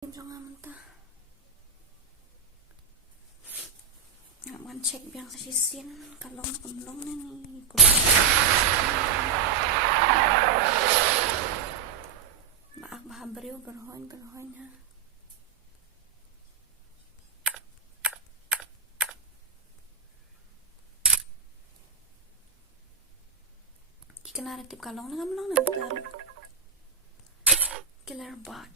Jangan mentah. Nak cek biang sisian kalau belum nih. Maaf beriu berhon ha. Kena retip kalong na gamlang na tarik. Killer bug.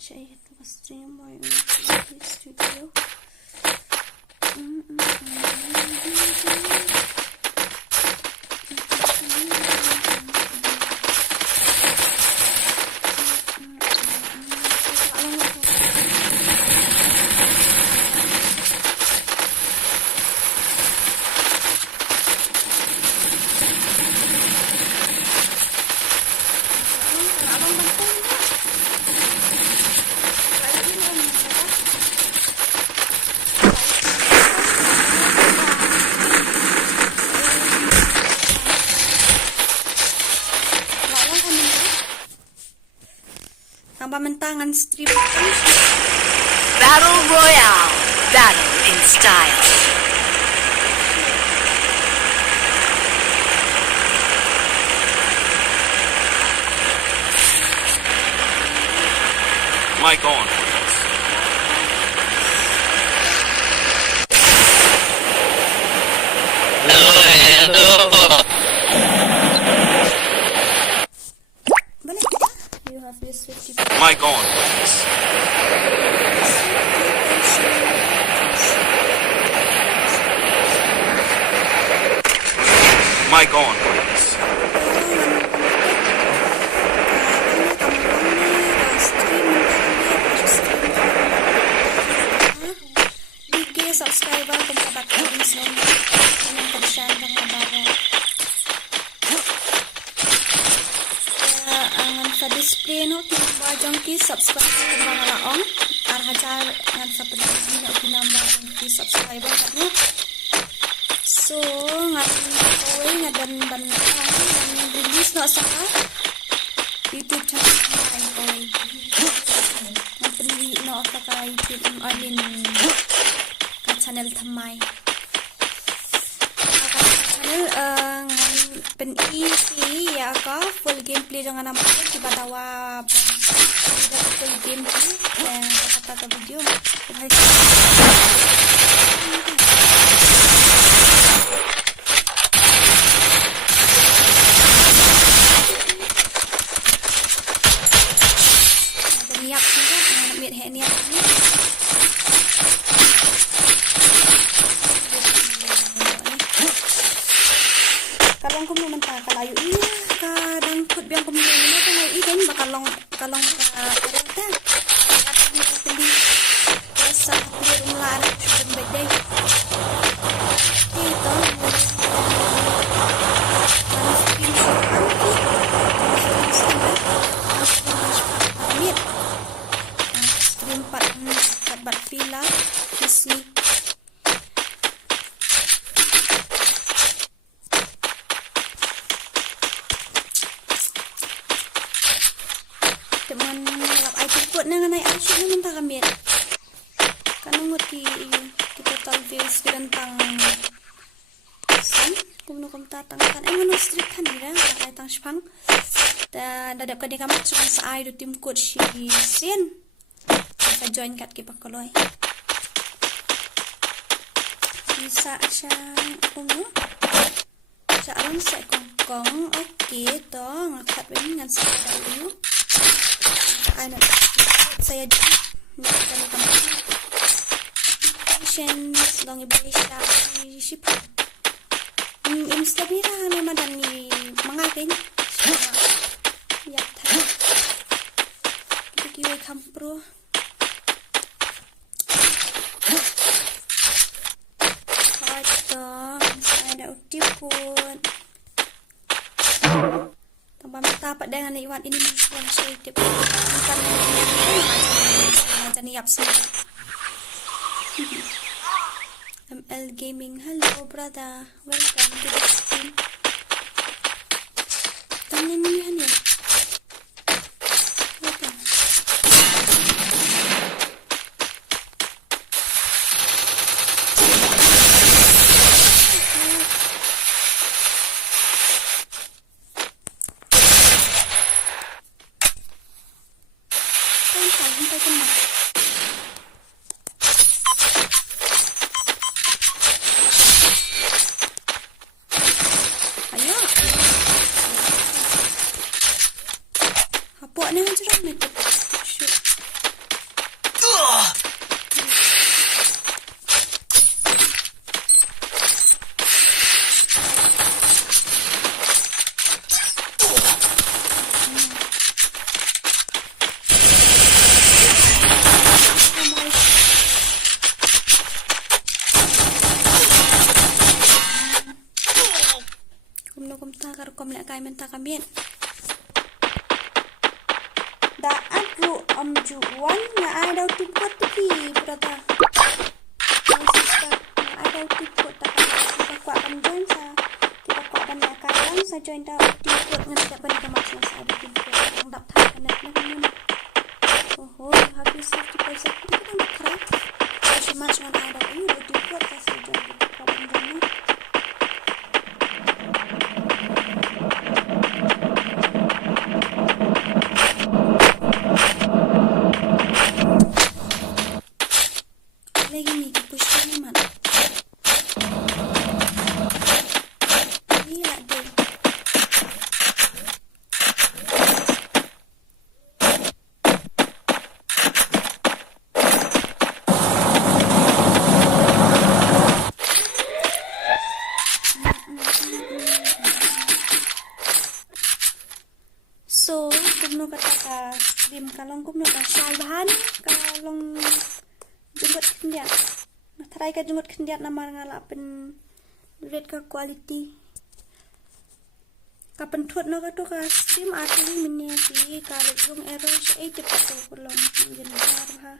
Saya itu stream boy di studio. Pamentangan stream Battle Royale, battle in style. Mic on, please. You have this 50. Mic on, please. Mic on, please. Subscriber kung kabat-kabis ng pagsyad ng mabawa. Kaya sa display no, kinabajang ki subscribe kung mga laong arhajar ngan sa pagkakas na kinabajang ki subscriber no. So nga kaway nga dan release no sa YouTube channel ay kaway nga pinili no sa ka YouTube alin channel thamai channel pen-easy ya ka full gameplay jangan nampak tiba tawa full gameplay kata video niat juga nak niat ni kalong ko naman kalayo iya kadang put biang ko naman kalayo iya bakalong ka kareta at mo pili sa rumlar sa birthday ito stream pat kabat pila Khasi teman ngalap ay tukot na nga na asyik naman ta kami kanong ti kita tal views kirantang san kung kung tatangkan ay mano street kan dira ay tang spang dadap ka di kamat sa ay do tim code si sin sa join kat ki pakoloy bisa siyang uno sa alam sa kong okay to ngakat rin ngan sa dalu ano saya kami patience long ibalik siya ship instabira naman ni mga akin yata kikiway kampro ito saya ada utipun tapat dengan iwan ini yang saya tip bukan macam ni apps ML Gaming. Hello brother, welcome to the stream. sampai kena. Ayo. Apa ni macam ni? Shoot. Kom lại cài mình ta cầm miệng đã áp dụ ju one là ai đâu tìm quất thì berata ai đâu tìm quất ta kita kuat kan join sa kita kuat kan nak kailan sa join dah tìm quất ngan tak ban kemas sa ada tìm quất yang dak thak kan nak ni oh habis 50% kita nak try so much ngan ai dah you tìm quất ta sa join kita kuat kan join lagi ni kita push ni mana gila deh so kumno kata ka stream kalong kumno ka syai bahan kalong jenggot kendiat. Nah, try ka jenggot kendiat nama ngalap pen rate ka quality. Ka pentuat no ka tu ka stream atli minnya si ka lejung error si cepat tu kolong jengar ha.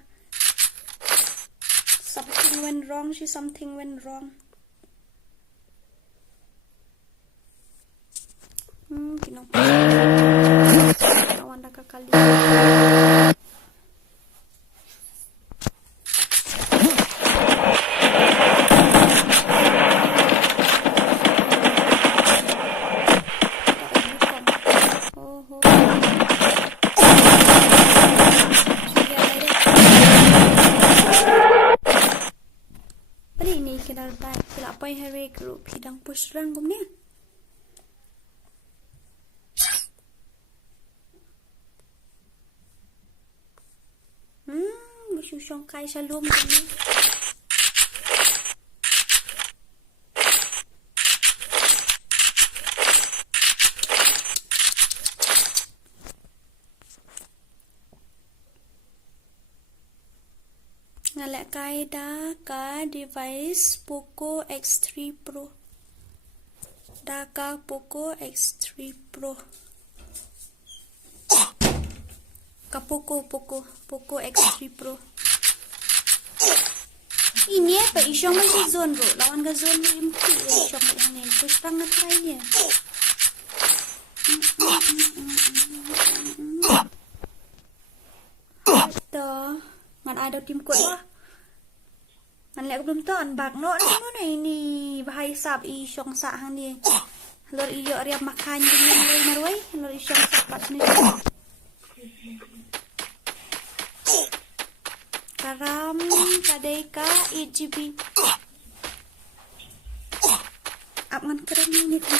Something went wrong, something went wrong. Kinong kawan dah kali. Hari group hidang push rang gum ni. Bersusong kai salum gum ni. Ngalak kai dah ka device Poco X3 Pro. Dah ka Poco X3 Pro. Ka Poco X3 Pro. Ini apa isyong masih zone bro. Lawan ke zone ni mesti isyong yang ni. Push rang nak try ni. Dah. Ngan ada tim kod lah. Ngan lek belum tahu bak no ni bahaya sab i syong sa hang ni. Lor iyo riap makan dengan loi marwai, lor i syong sa pat ni. Karam kadai ka 8GB. Ap ngan keren ni tu.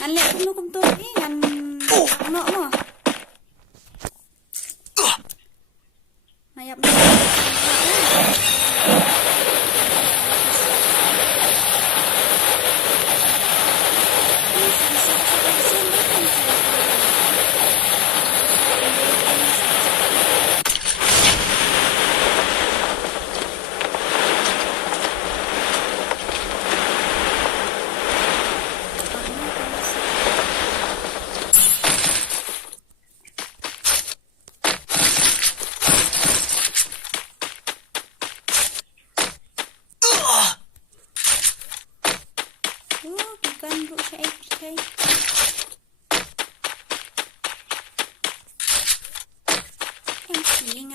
Ngan lek kuno kum tu ni ngan no mo. Mayap ni.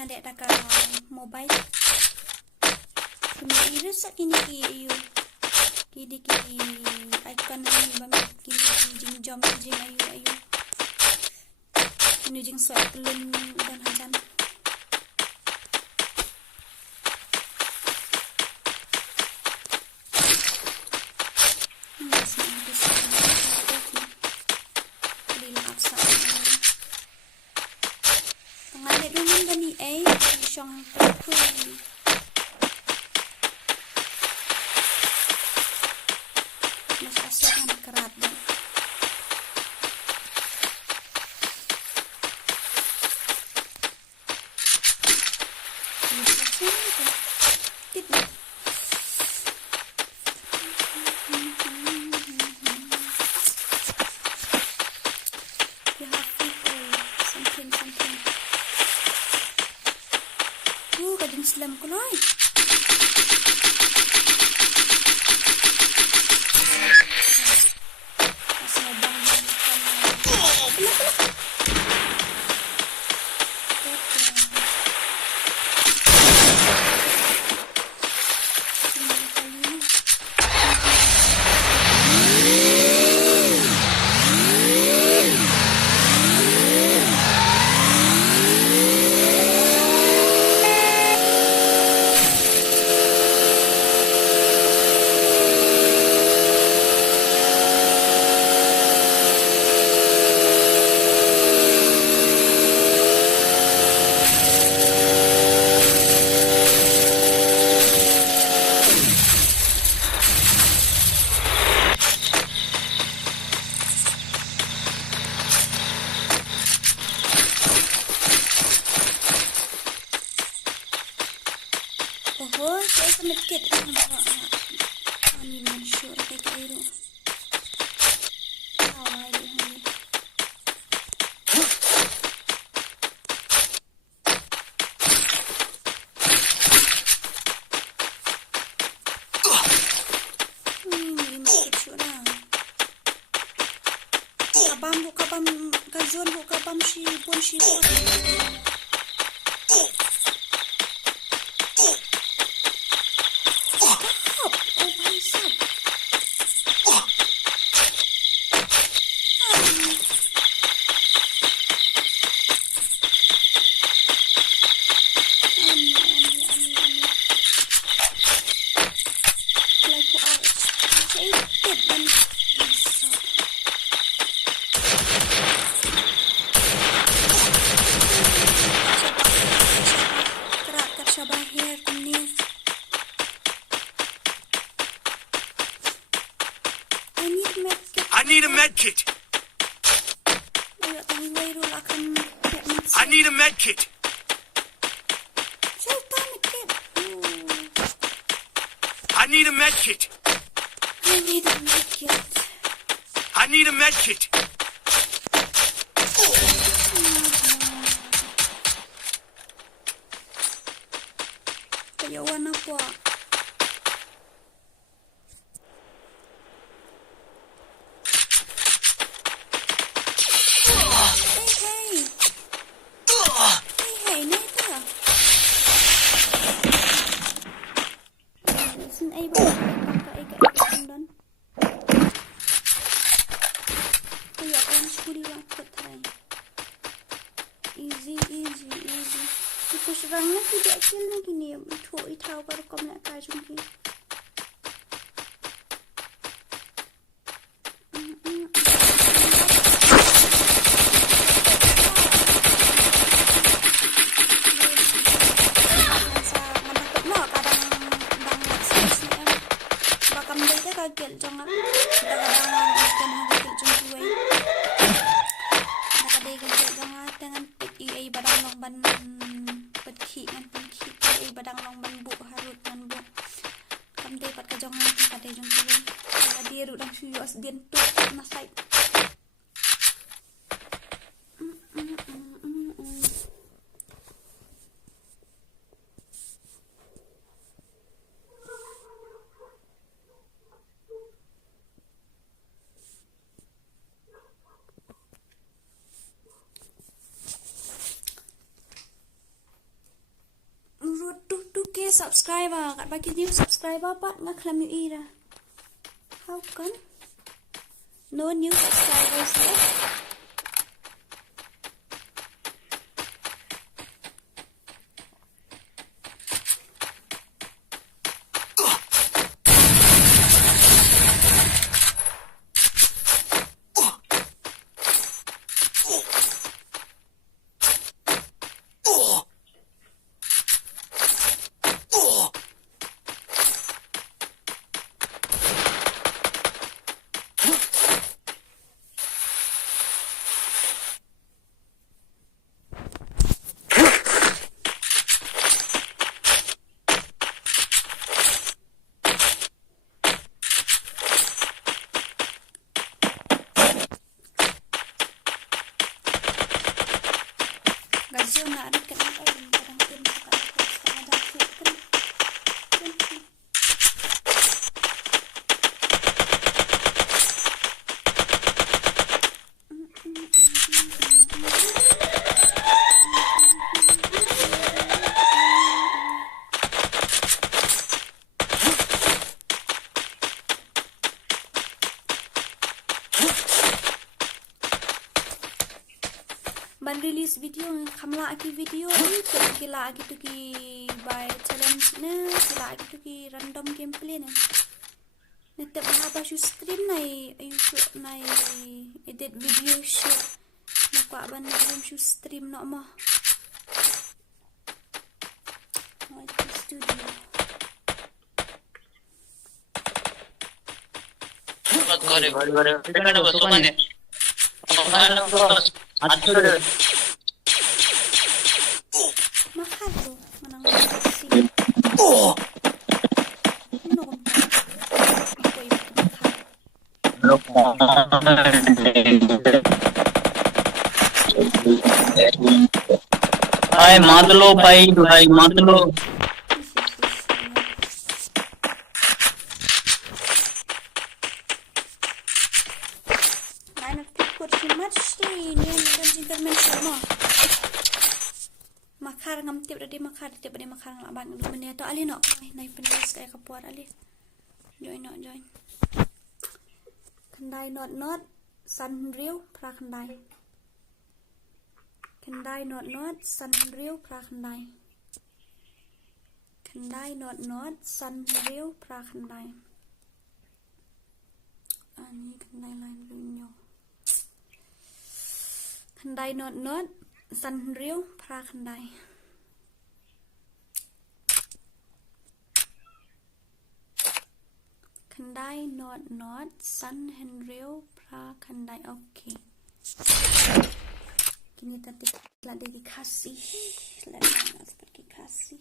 dek taka mobile. Kini iris kini ayu. Kini icon ni banget kini jing jam jing ayu. Kini jing swer pelun dan hajan. Shnong mas asal yang kerat deh. Islam ko loy. Oh, saya sedikit ini mansur kayak itu. Awal ini. Ini mansur lah. Kabam kazuan kabam si pun si. I need a med kit. I need a med kit. I need a med kit. I need a med kit. I need a med kit. Kayawan apa? Easy. Kita serangnya tidak kecil lagi ni. Itau baru kau nak kajung ni. Jangan badang long ban petki ngan petki ai badang long ban bu harut ngan bu kam dei pat ka jong ngan ka dei jong tulen ka dia ru dang suyo as den tu nasai subscriber kat bagi new subscriber pat ngak lam yu ira. How come? No new subscribers yet. Gazio nak ada kat dalam kadang pun ada filter. Ban release video kamla aki video ni kila aki tu ki by challenge ne kila aki tu ki random gameplay ne nete bahaba shu stream nai ayu shu nai edit video shu nakwa ban game shu stream no ma studio Gore pekana bosokane Mahalo manang Khasi. Nongrum. Ako ay Ay mat lo bhai mat lo makar ngam tip dah makar ngelaban dulu benda tu ali nak naik penis kayak kepuar ali join kendai not sun real pra kendai not sun real pra kendai not sun real pra kendai ani kendai lain bunyo kendai not sun real pra kendai kendai not sun and real pra kendai okay kini tadi lagi Khasi seperti Khasi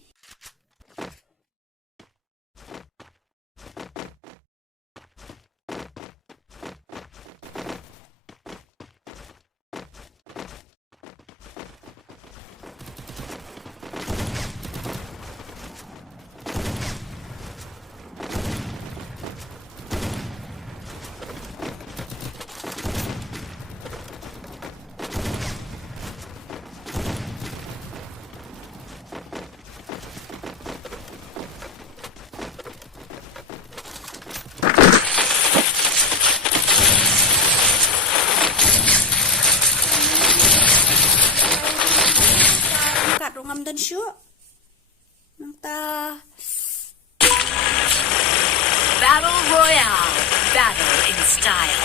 dan syuk nanta Battle Royale. Battle in style.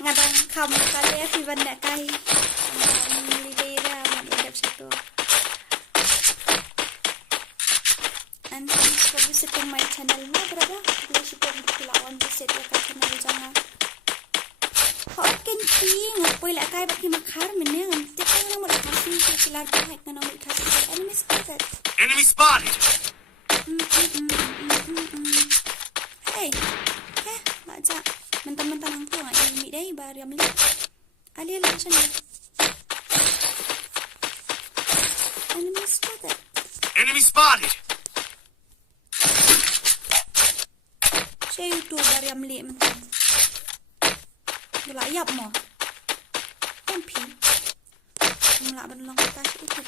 ngadang kamu kali ya fi banda kai lidera madap situ. And thanks for visiting my channel mo berapa? Boleh support lawan visit ya ke channel jangan. Kok kencing ngapoi lak kai baki makar menye nganti kan nama kasih kilar baik kan nama kasih enemy spotted. Enemy spotted. Hey, macam mentang-mentang aku nggak ini deh baru yang beli. Alih macam ni. Enemy spotted. Enemy spotted. Saya itu baru yang beli mentang. Dula yap mo. MP. Mulak berlong atas itu.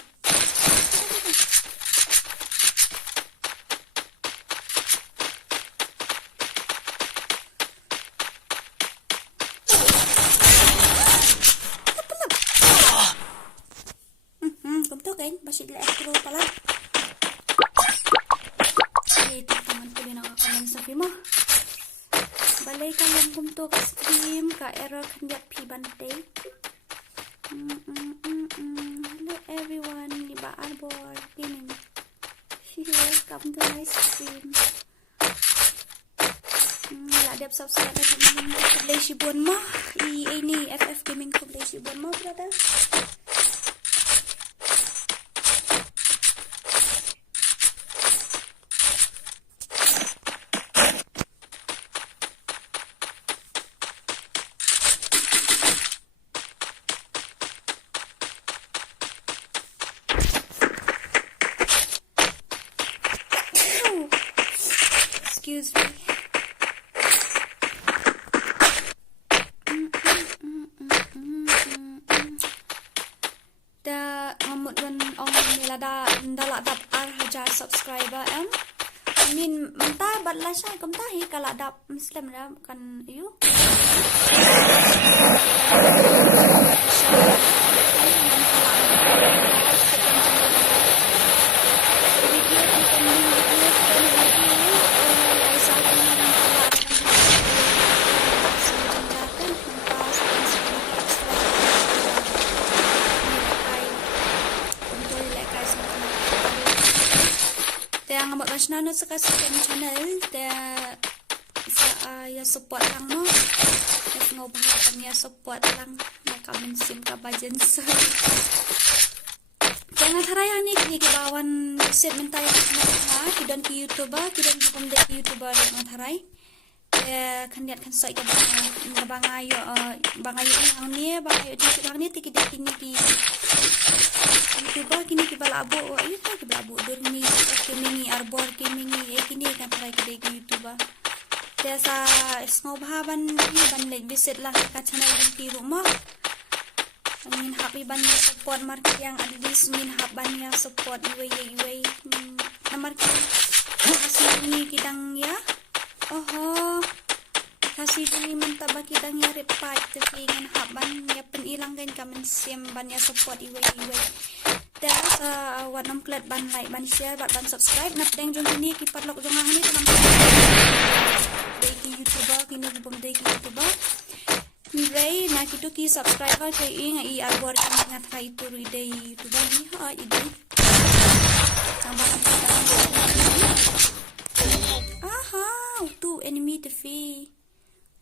Kan masih di ekstro pala. Itu tangan ko din ang kanan sa film mo. Balay ka lang kumto ka stream ka error kandiat pibante. Hello everyone, liba arbor gaming. Welcome to my stream. Ladap subscribe na kami ng kublay sibon mo. Ini FF gaming kublay sibon mo, brother. Excuse me. Da ngamut don ong nila da ladap hajar subscriber em. Min mentah bat la sai kom tahi kaladap muslim da kan you. Ngamot nasional sa kasing channel de sa ya support lang no ya ngobahan ya support lang na kamen sim ka bajen so jangan haraya ni kibawan set mentay na kidon ki youtuber kidon ki pom de youtuber na haray kandiat kan soy ka bangayo ang ni bangayo di ang ni tikidiki ni ki YouTuber kini kibalabo ayo ta kibalabo dormi kini arbor kini kini kan try ke YouTuber desa snobhaban ni ban le visit lah ka channel di rumah min happy ban support market yang at least min haban ya support iwe namar ki kasih ni kidang ya oho kasih ni mentaba kidang ya reply tapi ngin haban ya penilang kan kamen sim ban ya support iwe das warnam klat ban like ban share ban subscribe na pedeng jong kini ki patlok jong ni tanam deki YouTuber kini bom deki YouTuber ni ray na kitu ki subscriber kay i arbor kini ngat hay tu ide YouTuber ni ha ide tambah aha tu enemy tefi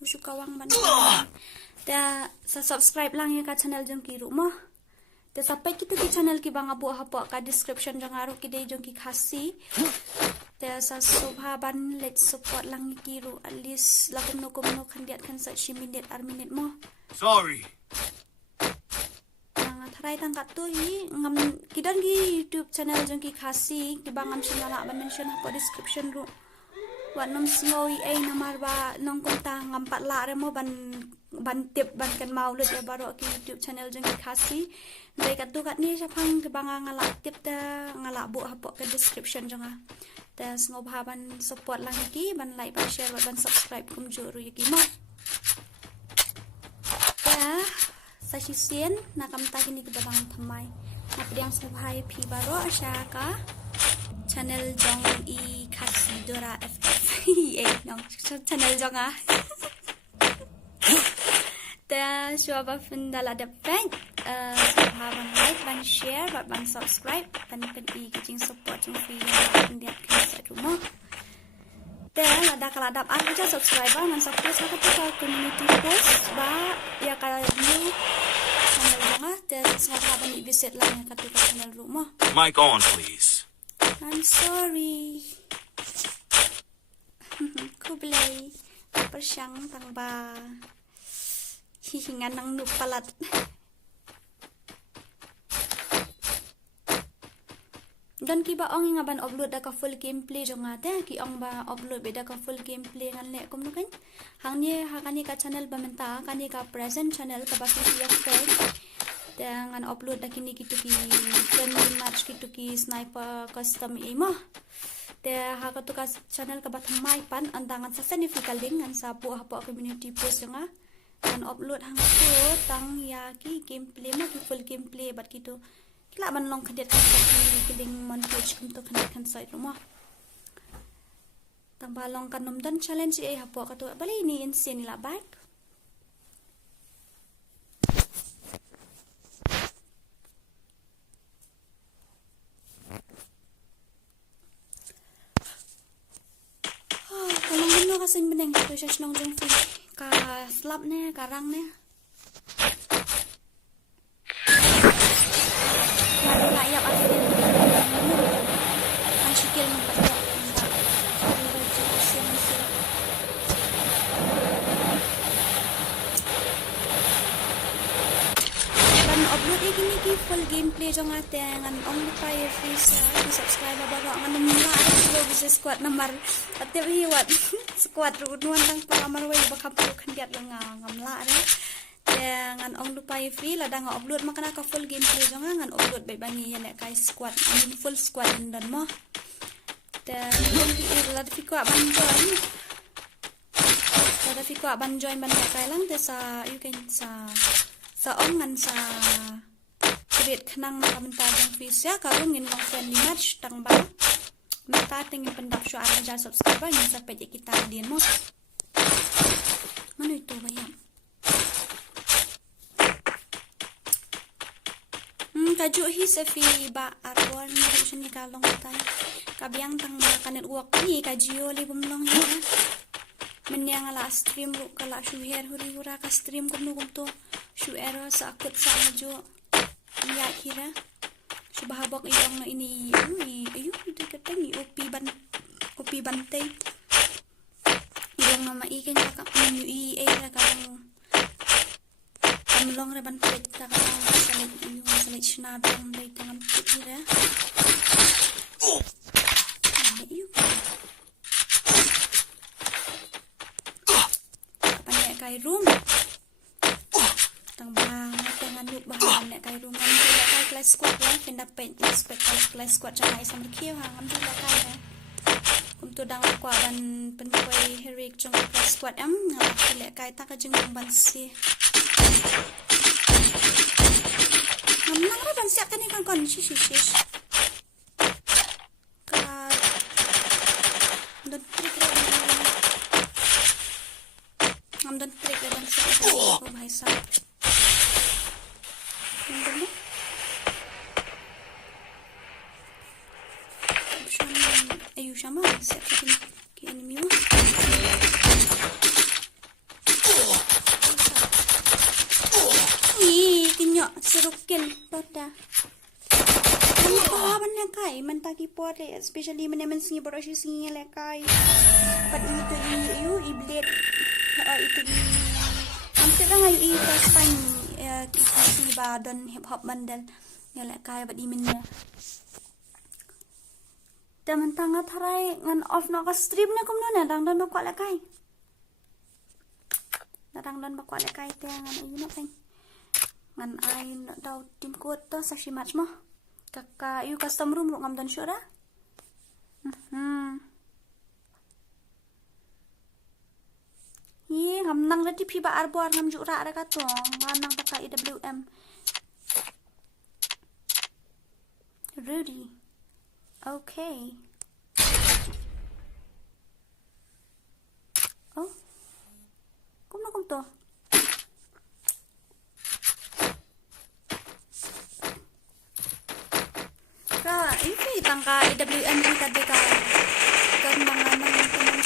usukawang ban da sa subscribe lang ya ka channel jong ki rumah. Te sampai kita di channel ki bang abu apa ka description jang aru ki dei jong ki khasi. Te sa subhaban let support lang ki ru at least lakum no kandiat kan sa 10 minit minute mo. Sorry. Nang tharai tang kat tu hi ngam kidon ki YouTube channel jong ki khasi ki bang am sinala ban mention apa description ru. Wan nom snoi ai namar ba nong konta ngam pat la re mo ban tip ban kan maulud ya baru ki YouTube channel jong ki khasi. Dai kat tu kat ni sapang ke banga ngalak tip ta ngalak bu hapok ke description jong ah. Ta ngobhaban support lang ki ban like ban share ban subscribe kum juru yaki mo. Ta sa sisien nakam ta kini ke bang thamai. Napdiang subhai pi baru asyaka channel jong i Khasi Dora FF. Nong channel jong ah. Der coba pendala depan haban like dan share dan subscribe dan pergi kucing support yang free yang lihat kisah rumah. Dan ada kaladap aja subscriber dan support saya ke community post ba ya kalau new channel rumah dan saya haban visit lah yang ketika channel rumah. Mic on, please. I'm sorry. Kublay persyang tang ba hihingan nang nupalat. Dan kiba ong nga ban upload da ka full gameplay jo nga te ki ong ba upload be da ka full gameplay ngan le kum no kan hang ni ha kani ka channel ba menta kani ka present channel ka ba syiemFF dengan upload da kini kitu ki friendly match kitu ki sniper custom imo te ha ka tu ka channel ka ba thamai pan andangan sa significant link ngan sa bu ha po community post jo nga dan upload hang tu tang ya ki gameplay mo ki full gameplay bat gitu kila ban long kadet ki kiling montage kum to kan site rumah tang balong kan nom dan challenge e hapo ka to bali ni insane la back kalau ngono kasing beneng to sa shnong jong fi ka slap ne karang ne layap asli ang sikil ng patok ban upload ini ki full gameplay jong ate ngan ong pay free sa subscribe ba ngan numla slow bisa squad namar ate hiwat squad runuan tang palamar way bakap kan diat ngamla ngan ong lupai free ladang upload makana ka full gameplay jong ngan upload bay bangi ya nek kai squad full squad dan mo dan la fiko banjoin la fiko banjoin ban kai lang te sa you can sa ong ngan sa create khnang kamenta jong fish ya ka ngin long friendly match tang ba mata tingin pendap syu aja subscriber ni sa page kita din mo mana itu bayang tajuk hi sefi ba arwan ni sini kalong tan kabyang tang ba kanet uak ni kajio le bumlong ya menyang ala stream ru kala shuher huri hura ka stream kum to shuer sa akut sa majo ya kira subahabok iyong ini ayu itu kateng upi bantay iyong nama ikan ka menu i ka amlong re ban pet ta ka salit yung salit shnabang day tangam putira ayu apa nek kai room tang bang tangan lu bahan nek kai room am tu kai class squad lah pindah pen inspect class squad jangan isam kieu hang am tu kai na kum tu dang kwa ban penkoi herik jong class squad am ngala kai ta ka jeng ban si nang ra ban siap kan ikan kon shish ka don trick ra ngam don trick ra ban siap oh bhai sahab ngam ayu shama siap ki enemy mo serukin pada apa kai mentaki pore especially menemen singi boroshi singi lekai pat itu iu iblet itu hampir lang ayu first time Khasi ba don hip hop bandel ya lekai bat iminnya teman tanga tharai ngan off no ka stream na kumno na dang don bakwa lekai dang don bakwa lekai te ngan ayu no kai ngan ai daw tim kota sa match mo kaka yu custom room ngam dan syura ye ngam nang rati pi ba arbor ngam jura ra ka to nang taka IWM Rudy okay oh kum to ini tangka IWM kita dekat kan manganan teman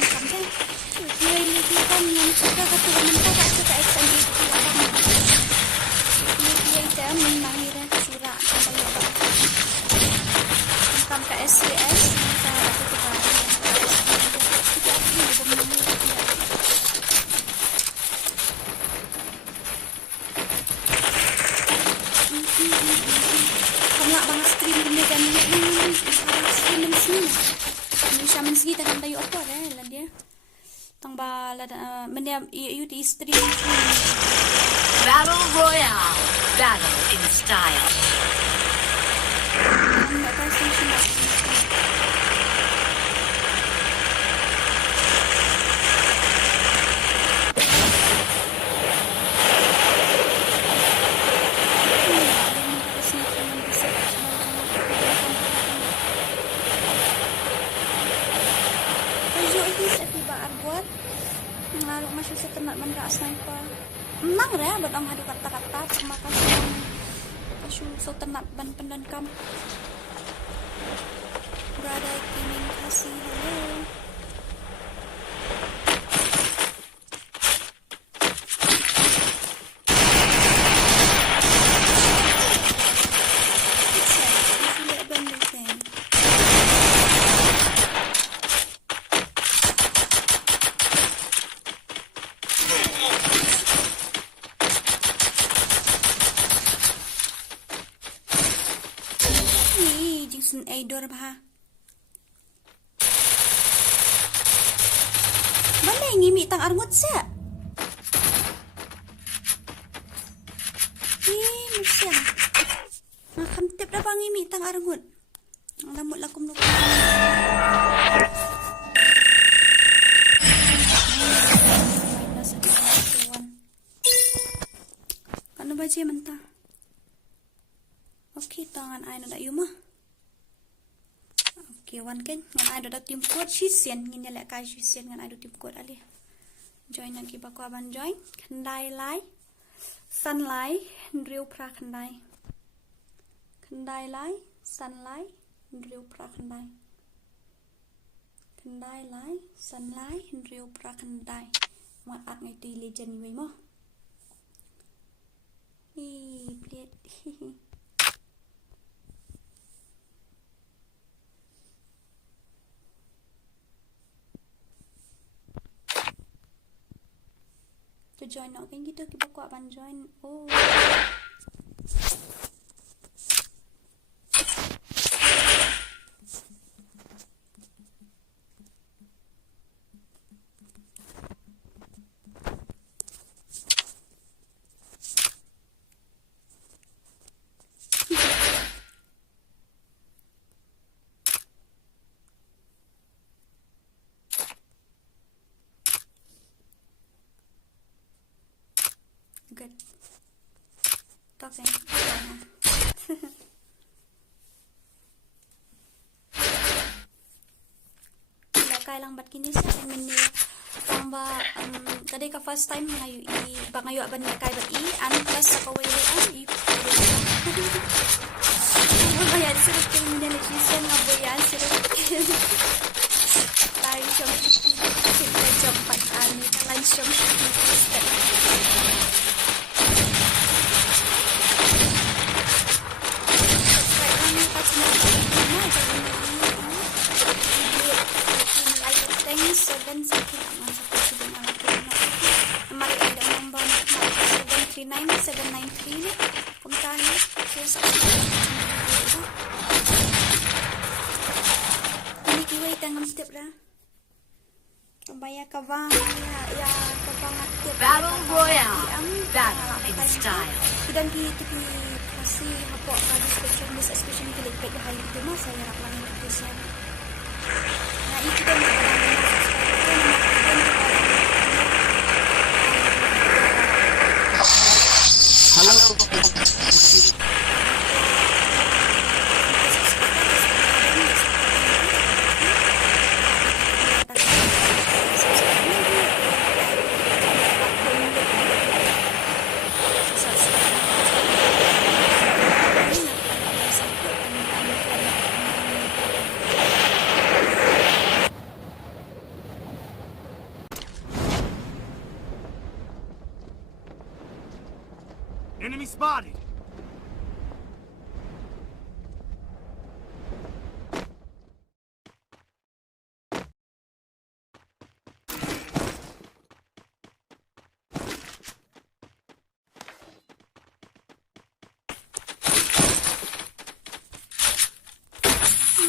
sampai dia ini kan yang suka keturunan kita suka extend dia itu menangir surat tentang KSCS saya kita nak bang stream benda kan ni stream sini ni shaman segi tak tahu apa lah dia tambah benda you di stream Battle Royale. Battle in style. nak tahu sini ngaruh masih setenak benda sniper menang ya buat ang hadu kata-kata sama kasu setenak ban pendankam berada di Khasi hello Dora bah. Mana yang ngimi tang arngut sa? Mesti. Makam tip dah bang ngimi tang arngut. Lamut lakum lukum. Kan baca mentah. Okey, tangan ai nak yuma. Okay, one kan ngan ada tim code syiien ngin lek kai syiien ngan ada tim code ali join lagi baku aban join khandai lai san lai driu pra khandai lai san lai driu pra khandai lai san lai driu pra khandai mat at ngai ti legend ni mo plate to join nak kan kita buat ban join oh good. Talking. Lakay lang bat kini sa menu tambah kadai ka first time ngayu i bangayo ban lakay bat i an plus sa kaway i bayan sila king nilisiyan nga bayan sila tayo siyang sila jumpat ani kalan siyang seven sakit aman sakit sudah anak mari ada nombor 739-793 komentari ini kiway tangan step dah bayar kawang ya kawang aktif Battle Royale. Battle in style. dan di tepi Khasi hapok kadi special miss especially bila ikat di hari itu mas saya nak langit itu saya nah itu dan Enemy spotted!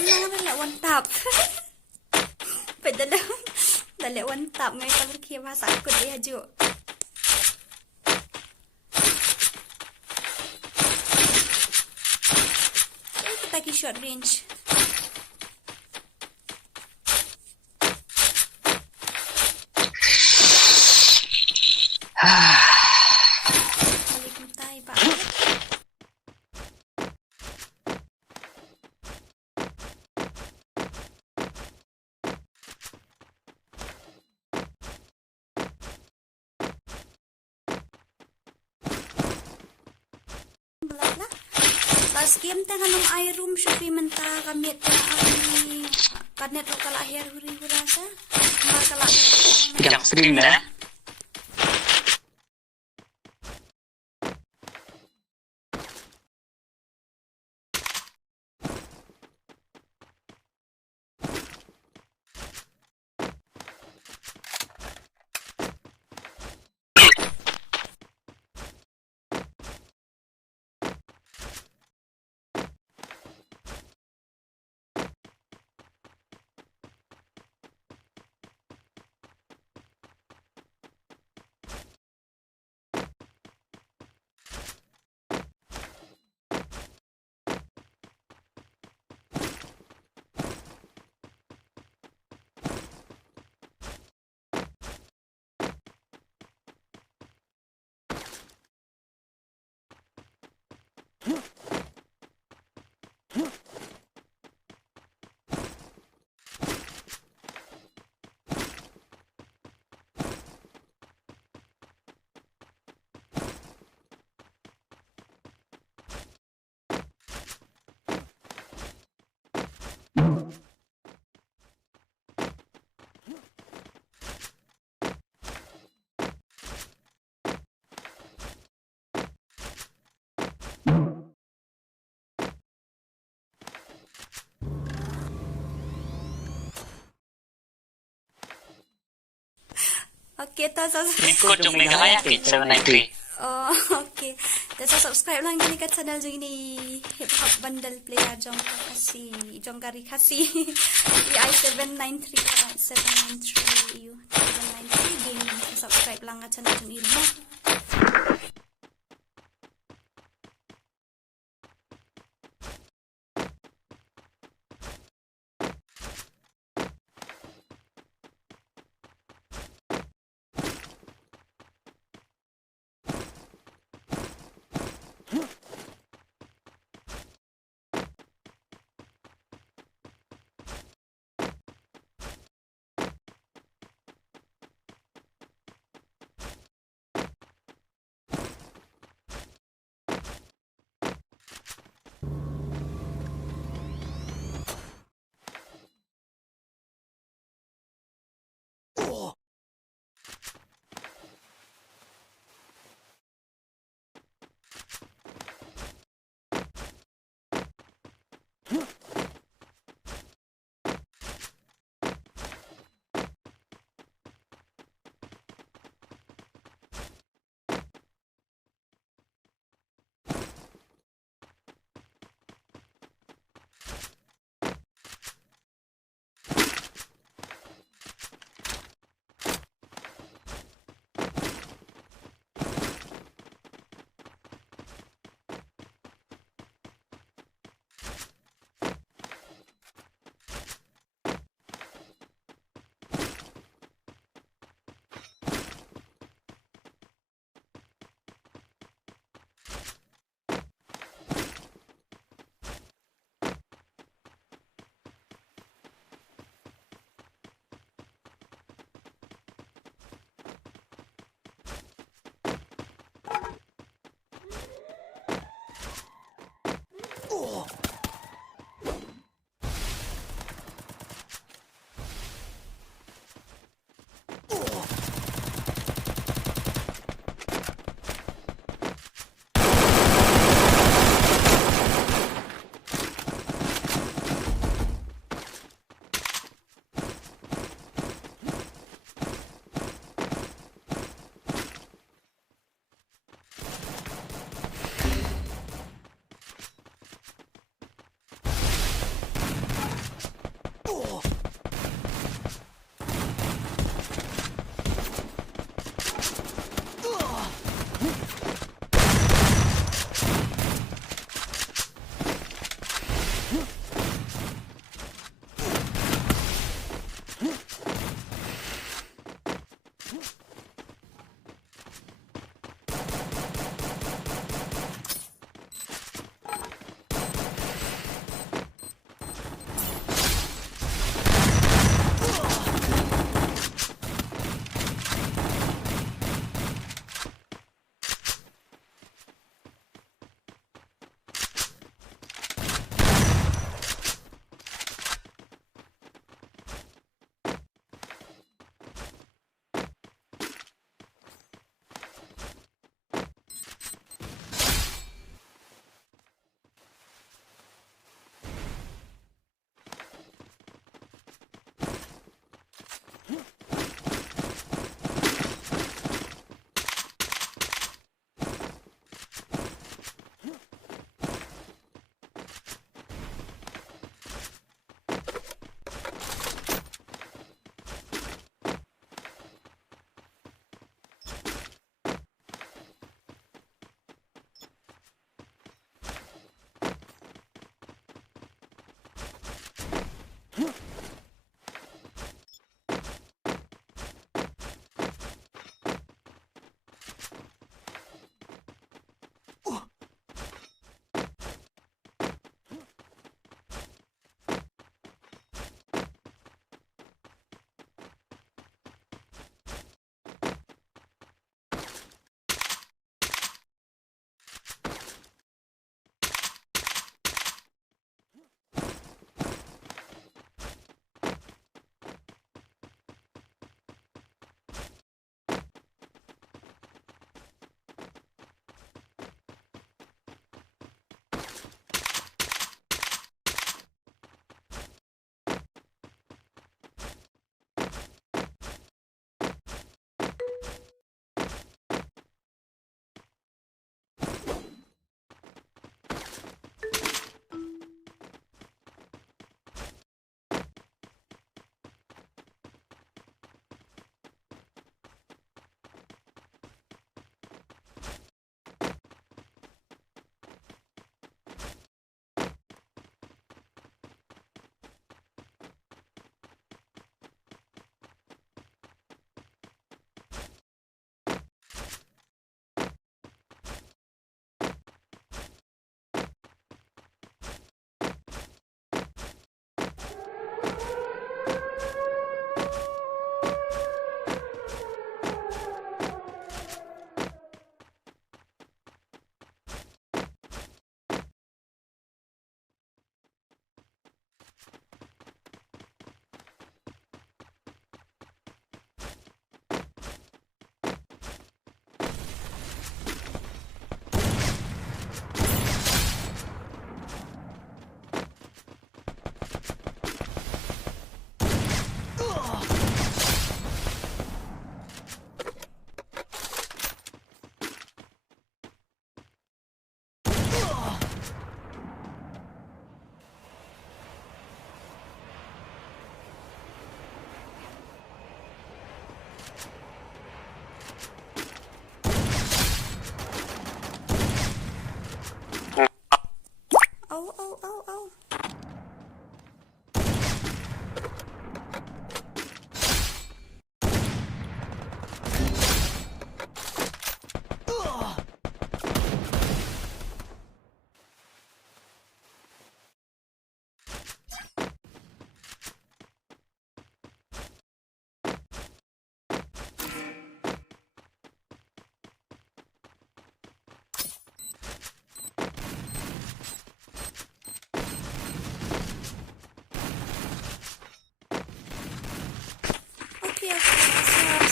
Nó lại one tap. Phải đã lại one tap ngay tao kia bahasa aku dia hajuk. Kita pergi short range. Balik mentai pak. Last game teh hanum air room syukri mentah kami teh ani kanet lo kala akhir huri hurasa kala Jam sering dah. Okay, tak Ikut jom MEGHALAYA ke 793. Oh, okay. Jadi subscribe lang gini kat channel jeng ini hip hop bundle player jong Khasi, jong kari Khasi. i793 793 793 game. Subscribe lang kat channel jeng ini.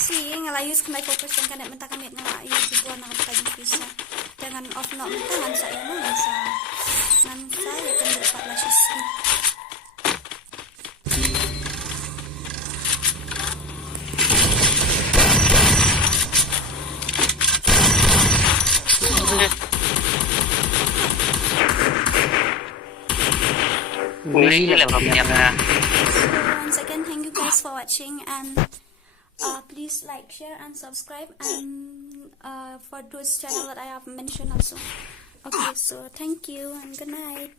see ngelayu kembali fokus dan kanak mentah kami ngelayu dibuat nak tajam pisah dengan off nak mentah saya nansa ya kan dapat lasis once again, thank you guys for watching, and please like, share, and subscribe, and for those channel that I have mentioned also. Okay, so thank you and good night.